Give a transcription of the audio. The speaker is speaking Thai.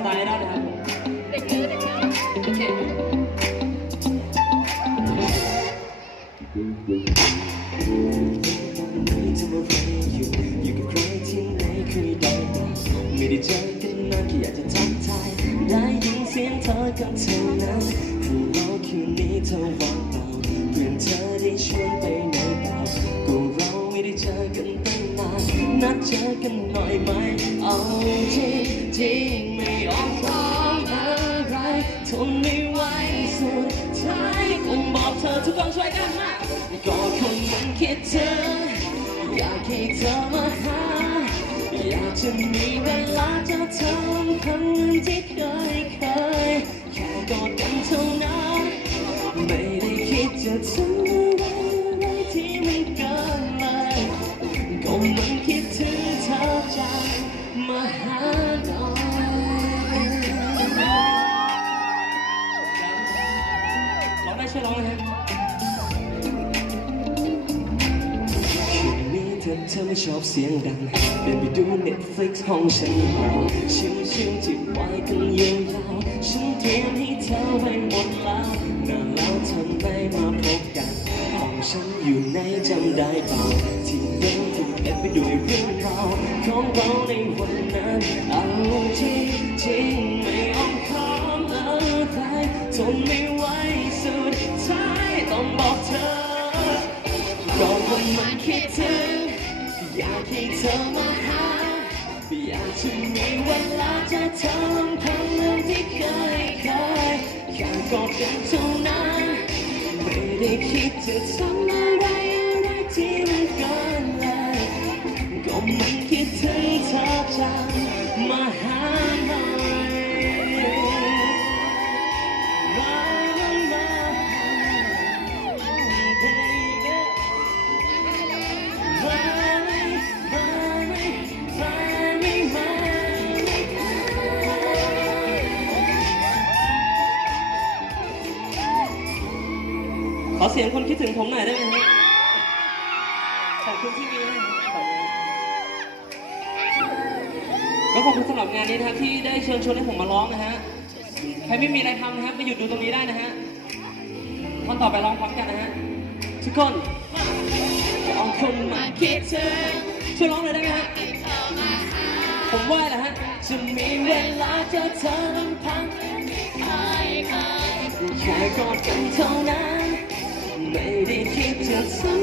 สไตล์ได้นะครับผมเด็กเยอะเด็กเยอะโอเคจะมาไรอยู่อยู่กับใครที่ไหนคุยได้บ้างไม่ได้เจอกันนานแค่อยากจะทักทายได้ยินเสียงเธอกันเท่านั้นให้เราคืนนี้เธอว่างเปล่าเพื่อนเธอได้ชวนไปไหนเปล่าก็เราไม่ได้เจอ นัดเจอกันหน่อยไหม เอาจริงจริงไม่ออกความอะไร ทนไม่ไหวสุดท้ายคงบอกเธอทุกคนช่วยกันมาก็คงยังคิดถึงอยากให้เธอมาหา อยากจะมีเวลาจะทำคำที่เคยเคย แค่กอดกันเท่านั้น ไม่ได้คิดจะทำ ร้องได้ช่ร้องเลยครับคืนนี้เธอเธอไม่ชอบเสียงดังเดินไปดู Netflix ห้องฉันเมาชิวชิวๆจิบไวน์กันยาวๆฉันเตรียมให้เธอไว้หมดแล้วนานแล้วเธอไมมาพบกัน ห้องฉันอยู่ในจำได้เปล่า เดินถูกเอ็ดไปด้วยเรื่องราวของเราในวันนั้นเอาจริงจริงไม่อ้อมค้อมอะไรทนไม่ไหวสุดท้ายต้องบอกเธอก็ว่ามันคิดถึงอยากให้เธอมาหาอยากจะมีเวลาจะทำทั้งเรื่องที่เคยเคยแค่กอดกันเท่านั้นไม่ได้คิดจะทำอะไร ขอเสียงคนคิดถึงผมหน่อยได้ไหมครับขอบคุณที่มีให้ครับขอบคุณก็ขอบคุณสำหรับงานนี้นะครับที่ได้เชิญชวนให้ผมมาร้องนะฮะ ใครไม่มีอะไรทำนะครับไปหยุดดูตรงนี้ได้นะฮะท่อนต่อไปร้องพร้อมกันนะฮะทุกคนเอาคนมาคิดถึงช่วยร้องเลยได้ไหมฮะ ผมว่าแหละฮะ จะมีเวลาเจอเธอลำพังแค่กอดกันเท่านั้น soon.